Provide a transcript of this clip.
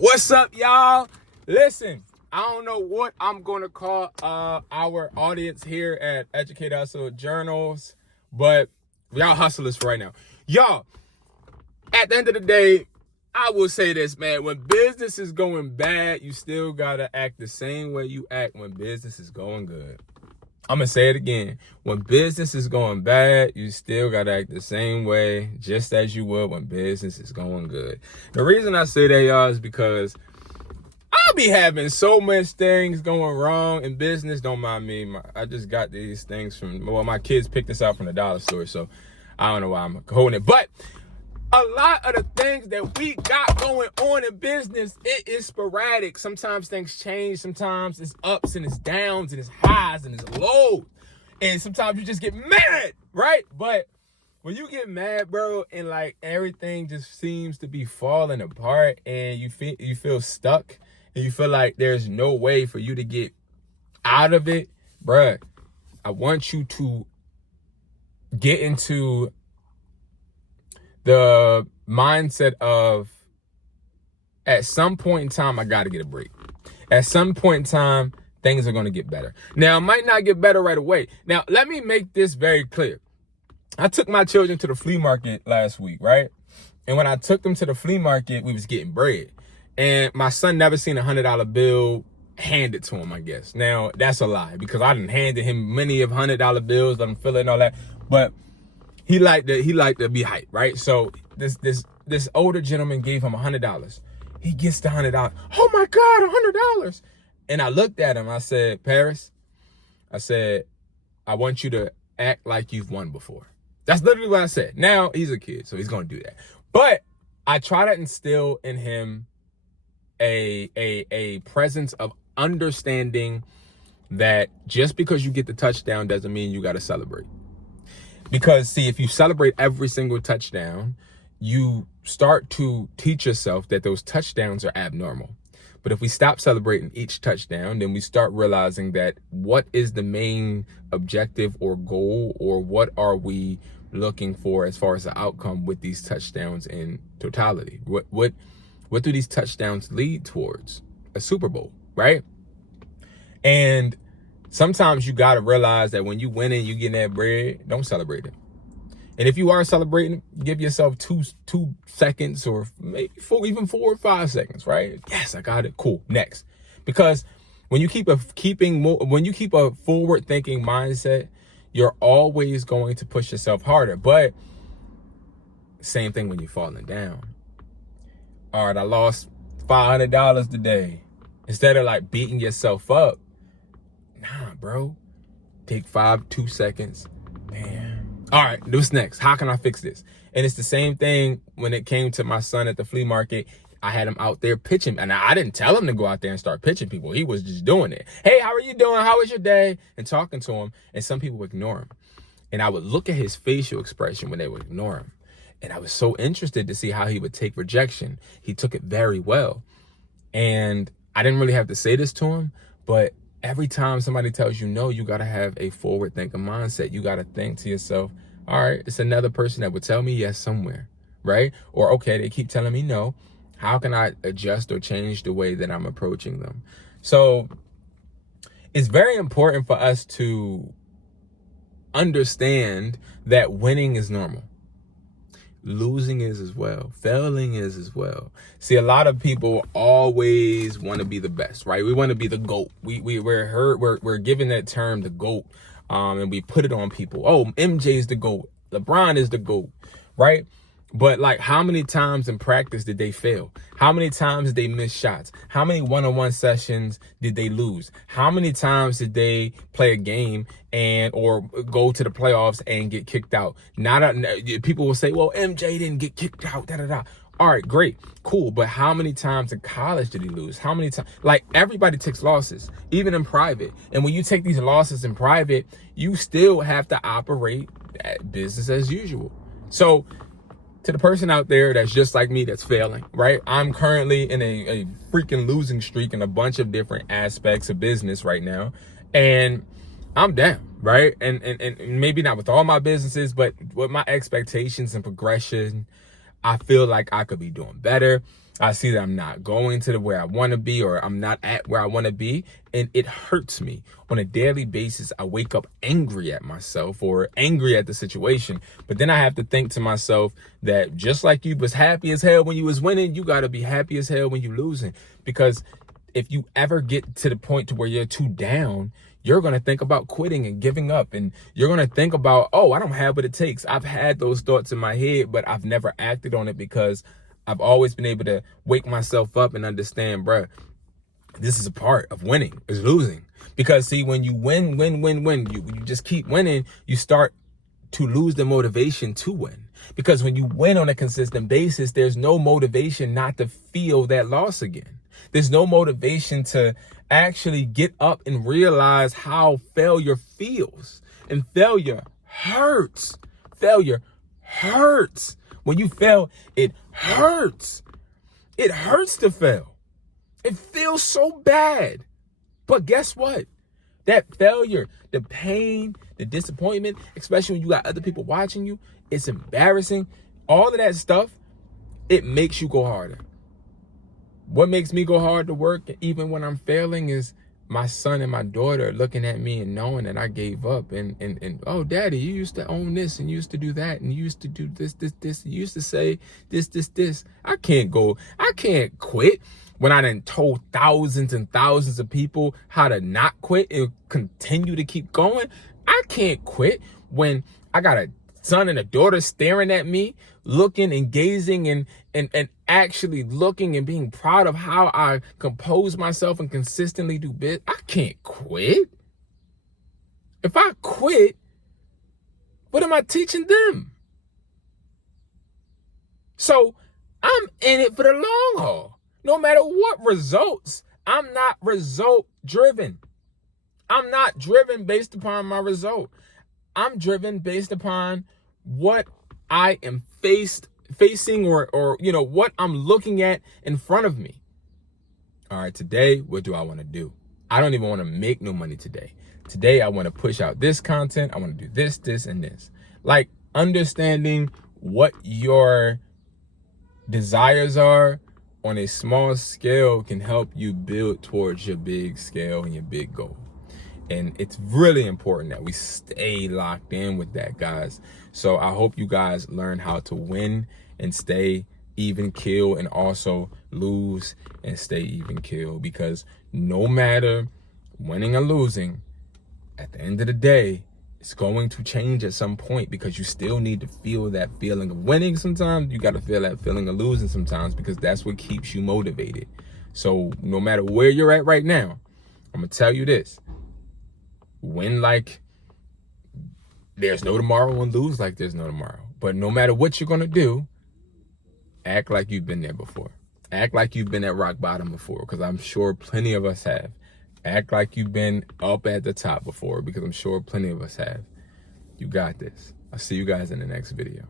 What's up, y'all? Listen, I don't know what I'm going to call our audience here at Educate Hustle Journals, but y'all hustlers for right now. Y'all, at the end of the day, I will say this, man. When business is going bad, you still got to act the same way you act when business is going good. I'm going to say it again. When business is going bad, you still got to act the same way, just as you would when business is going good. The reason I say that, y'all, is because I'll be having so much things going wrong in business. Don't mind me. I just got these things my kids picked this out from the dollar store, so I don't know why I'm holding it. But a lot of the things that we got going on in business, it is sporadic. Sometimes things change. Sometimes it's ups and it's downs and it's highs and it's lows. And sometimes you just get mad, right? But when you get mad, bro, and like everything just seems to be falling apart and you feel stuck and you feel like there's no way for you to get out of it, bro, I want you to get into the mindset of, at some point in time, I got to get a break. At some point in time, things are going to get better. Now, it might not get better right away. Now, let me make this very clear. I took my children to the flea market last week, right? And when I took them to the flea market, we was getting bread. And my son never seen $100 bill handed to him, I guess. Now, that's a lie, because I done handed him many of $100 bills, let him fill it and all that. But he liked to be hyped, right? So this older gentleman gave him $100. He gets the $100. Oh my God, $100. And I looked at him. I said, Paris, I said, I want you to act like you've won before. That's literally what I said. Now, he's a kid, so he's going to do that. But I try to instill in him a presence of understanding that just because you get the touchdown doesn't mean you got to celebrate. Because, see, if you celebrate every single touchdown, you start to teach yourself that those touchdowns are abnormal. But if we stop celebrating each touchdown, then we start realizing that what is the main objective or goal, or what are we looking for as far as the outcome with these touchdowns in totality? What do these touchdowns lead towards? A Super Bowl, right? And sometimes you got to realize that when you winning, you getting that bread, don't celebrate it. And if you are celebrating, give yourself two seconds, or maybe even 4 or 5 seconds, right? Yes, I got it. Cool. Next. Because when you keep a forward thinking mindset, you're always going to push yourself harder. But same thing when you're falling down. All right, I lost $500 today. Instead of like beating yourself up, nah, bro. Take 2 seconds. Man. All right, what's next? How can I fix this? And it's the same thing when it came to my son at the flea market. I had him out there pitching, and I didn't tell him to go out there and start pitching people. He was just doing it. Hey, how are you doing? How was your day? And talking to him. And some people would ignore him. And I would look at his facial expression when they would ignore him. And I was so interested to see how he would take rejection. He took it very well. And I didn't really have to say this to him, but every time somebody tells you no, you got to have a forward thinking mindset. You got to think to yourself, all right, it's another person that would tell me yes somewhere, right? Or, okay, they keep telling me no. How can I adjust or change the way that I'm approaching them? So it's very important for us to understand that winning is normal. Losing is as well. Failing is as well. See, a lot of people always want to be the best, right? We want to be the GOAT. We're given that term, the GOAT, and we put it on people. Oh, MJ's the GOAT. LeBron is the GOAT, right? But like, how many times in practice did they fail? How many times did they miss shots? How many one-on-one sessions did they lose? How many times did they play a game or go to the playoffs and get kicked out? People will say, well, MJ didn't get kicked out, da-da-da. All right, great, cool. But how many times in college did he lose? How many times? Like, everybody takes losses, even in private. And when you take these losses in private, you still have to operate at business as usual. So to the person out there that's just like me, that's failing, right? I'm currently in a freaking losing streak in a bunch of different aspects of business right now. And I'm down, right? And maybe not with all my businesses, but with my expectations and progression, I feel like I could be doing better. I see that I'm not going to where I want to be, or I'm not at where I want to be, and it hurts me. On a daily basis, I wake up angry at myself or angry at the situation. But then I have to think to myself that just like you was happy as hell when you was winning, you got to be happy as hell when you losing. Because if you ever get to the point to where you're too down, you're going to think about quitting and giving up. And you're going to think about, oh, I don't have what it takes. I've had those thoughts in my head, but I've never acted on it because I've always been able to wake myself up and understand, bro, this is a part of winning, is losing. Because see, when you win, you just keep winning, you start to lose the motivation to win. Because when you win on a consistent basis, there's no motivation not to feel that loss again. There's no motivation to actually get up and realize how failure feels. And failure hurts. Failure hurts. When you fail, it hurts. It hurts to fail. It feels so bad. But guess what? That failure, the pain, the disappointment, especially when you got other people watching you, it's embarrassing. All of that stuff, it makes you go harder. What makes me go hard to work, even when I'm failing, is my son and my daughter looking at me and knowing that I gave up. And oh, daddy, you used to own this and you used to do that and you used to do this. You used to say this. I can't quit when I done told thousands and thousands of people how to not quit and continue to keep going. I can't quit when I got a son and a daughter staring at me, looking and gazing and actually looking and being proud of how I compose myself and consistently do business. I can't quit. If I quit, what am I teaching them? So I'm in it for the long haul. No matter what results, I'm not result driven. I'm not driven based upon my result. I'm driven based upon what I am facing or you know, what I'm looking at in front of me. All right, today, what do I want to do? I don't even want to make no money today. Today, I want to push out this content. I want to do this, and this. Like, understanding what your desires are on a small scale can help you build towards your big scale and your big goal. And it's really important that we stay locked in with that, guys. So I hope you guys learn how to win and stay even keel, and also lose and stay even keel. Because no matter winning or losing, at the end of the day, it's going to change at some point, because you still need to feel that feeling of winning sometimes. You got to feel that feeling of losing sometimes, because that's what keeps you motivated. So no matter where you're at right now, I'm going to tell you this. Win like there's no tomorrow and lose like there's no tomorrow. But no matter what you're going to do, act like you've been there before. Act like you've been at rock bottom before, because I'm sure plenty of us have. Act like you've been up at the top before, because I'm sure plenty of us have. You got this. I'll see you guys in the next video.